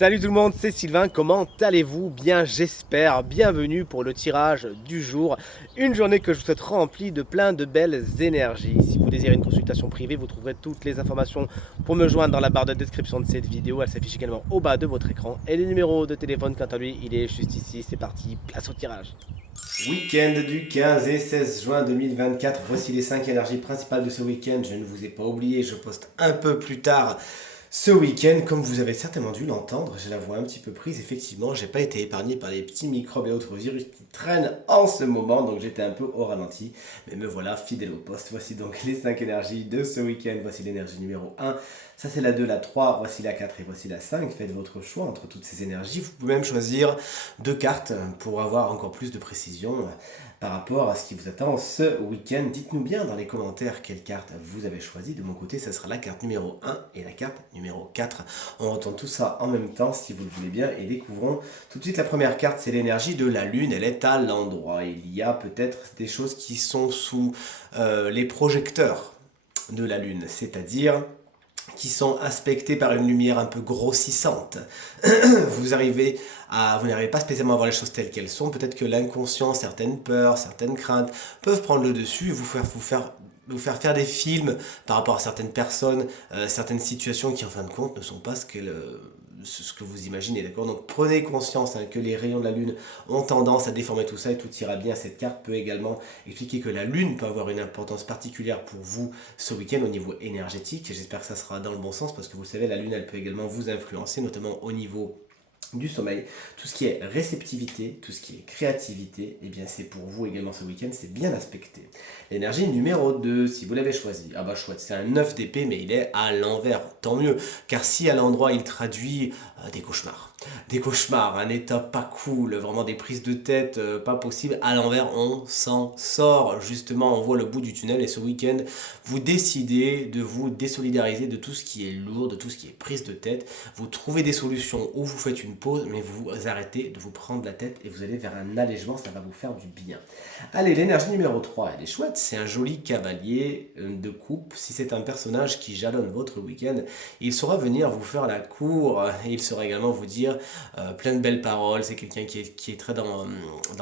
Salut tout le monde, c'est Sylvain, comment allez-vous? Bien j'espère, bienvenue pour le tirage du jour. Une journée que je vous souhaite remplie de plein de belles énergies. Si vous désirez une consultation privée, vous trouverez toutes les informations pour me joindre dans la barre de description de cette vidéo. Elle s'affiche également au bas de votre écran. Et le numéro de téléphone, quant à lui, il est juste ici. C'est parti, place au tirage. Week-end du 15 et 16 juin 2024. Voici les 5 énergies principales de ce week-end. Je ne vous ai pas oublié, je poste un peu plus tard ce week-end. Comme vous avez certainement dû l'entendre, j'ai la voix un petit peu prise. Effectivement, j'ai pas été épargné par les petits microbes et autres virus qui traînent en ce moment, donc j'étais un peu au ralenti. Mais me voilà fidèle au poste. Voici donc les 5 énergies de ce week-end. Voici l'énergie numéro 1. Ça c'est la 2, la 3, voici la 4 et voici la 5. Faites votre choix entre toutes ces énergies. Vous pouvez même choisir 2 cartes pour avoir encore plus de précision par rapport à ce qui vous attend ce week-end. Dites-nous bien dans les commentaires quelle carte vous avez choisi. De mon côté, ça sera la carte numéro 1 et la carte numéro 4. On retourne tout ça en même temps si vous le voulez bien et découvrons tout de suite la première carte. C'est l'énergie de la lune. Elle est à l'endroit. Il y a peut-être des choses qui sont sous les projecteurs de la lune, c'est-à-dire qui sont aspectés par une lumière un peu grossissante. Vous n'arrivez pas spécialement à voir les choses telles qu'elles sont. Peut-être que l'inconscient, certaines peurs, certaines craintes peuvent prendre le dessus et vous faire des films par rapport à certaines personnes, certaines situations qui en fin de compte ne sont pas ce que vous imaginez, d'accord? Donc prenez conscience que les rayons de la lune ont tendance à déformer tout ça et tout ira bien. Cette carte peut également expliquer que la lune peut avoir une importance particulière pour vous ce week-end au niveau énergétique. J'espère que ça sera dans le bon sens parce que vous savez, la lune elle peut également vous influencer, notamment au niveau du sommeil, tout ce qui est réceptivité, tout ce qui est créativité, et bien c'est pour vous également ce week-end, c'est bien aspecté. L'énergie numéro 2, si vous l'avez choisi, ah bah chouette, c'est un 9 d'épée, mais il est à l'envers, tant mieux, car si à l'endroit il traduit des cauchemars, un état pas cool, vraiment des prises de tête pas possible, à l'envers on s'en sort, justement on voit le bout du tunnel et ce week-end vous décidez de vous désolidariser de tout ce qui est lourd, de tout ce qui est prise de tête, vous trouvez des solutions ou vous faites une pause, mais vous arrêtez de vous prendre la tête et vous allez vers un allègement, ça va vous faire du bien. Allez, l'énergie numéro 3, elle est chouette, c'est un joli cavalier de coupe. Si c'est un personnage qui jalonne votre week-end, il saura venir vous faire la cour, il saura également vous dire plein de belles paroles, c'est quelqu'un qui est très dans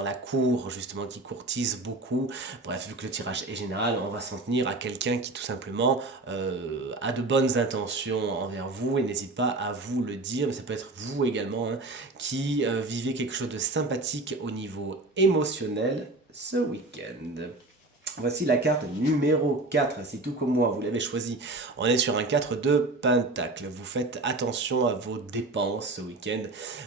la cour, justement, qui courtise beaucoup. Bref, vu que le tirage est général, on va s'en tenir à quelqu'un qui tout simplement a de bonnes intentions envers vous et n'hésite pas à vous le dire, mais ça peut être vous également qui vivez quelque chose de sympathique au niveau émotionnel ce week-end. Voici la carte numéro 4, c'est tout comme moi, vous l'avez choisi. On est sur un 4 de pentacle. Vous faites attention à vos dépenses ce week-end.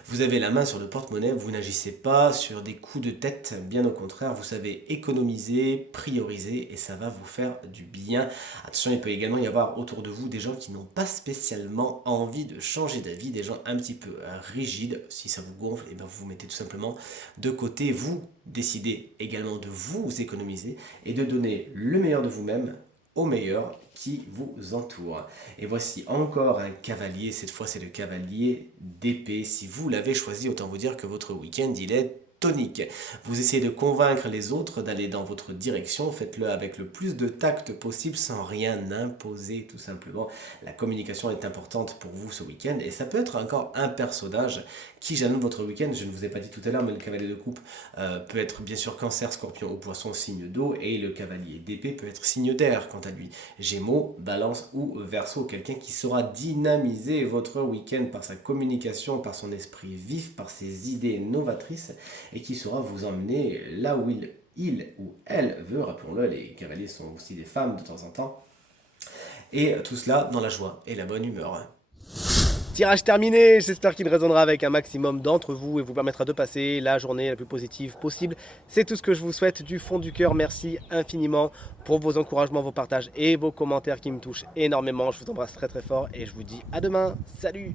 Vous avez la main sur le porte-monnaie, vous n'agissez pas sur des coups de tête, bien au contraire, vous savez économiser, prioriser et ça va vous faire du bien. Attention, il peut également y avoir autour de vous des gens qui n'ont pas spécialement envie de changer d'avis, des gens un petit peu rigides. Si ça vous gonfle, et bien vous vous mettez tout simplement de côté. Vous décidez également de vous économiser et de donner le meilleur de vous-même au meilleur qui vous entoure. Et voici encore un cavalier, cette fois c'est le cavalier d'épée. Si vous l'avez choisi, autant vous dire que votre week-end il est tonique. Vous essayez de convaincre les autres d'aller dans votre direction, faites-le avec le plus de tact possible sans rien imposer tout simplement. La communication est importante pour vous ce week-end et ça peut être encore un personnage qui jalonne votre week-end. Je ne vous ai pas dit tout à l'heure, mais le cavalier de coupe peut être bien sûr Cancer, Scorpion ou Poisson, signe d'eau, et le cavalier d'épée peut être signe d'air quant à lui. Gémeaux, Balance ou Verseau, quelqu'un qui saura dynamiser votre week-end par sa communication, par son esprit vif, par ses idées novatrices et qui saura vous emmener là où il ou elle veut. Rappelons-le, les cavaliers sont aussi des femmes de temps en temps. Et tout cela dans la joie et la bonne humeur. Tirage terminé, j'espère qu'il résonnera avec un maximum d'entre vous et vous permettra de passer la journée la plus positive possible. C'est tout ce que je vous souhaite du fond du cœur. Merci infiniment pour vos encouragements, vos partages et vos commentaires qui me touchent énormément. Je vous embrasse très très fort et je vous dis à demain. Salut!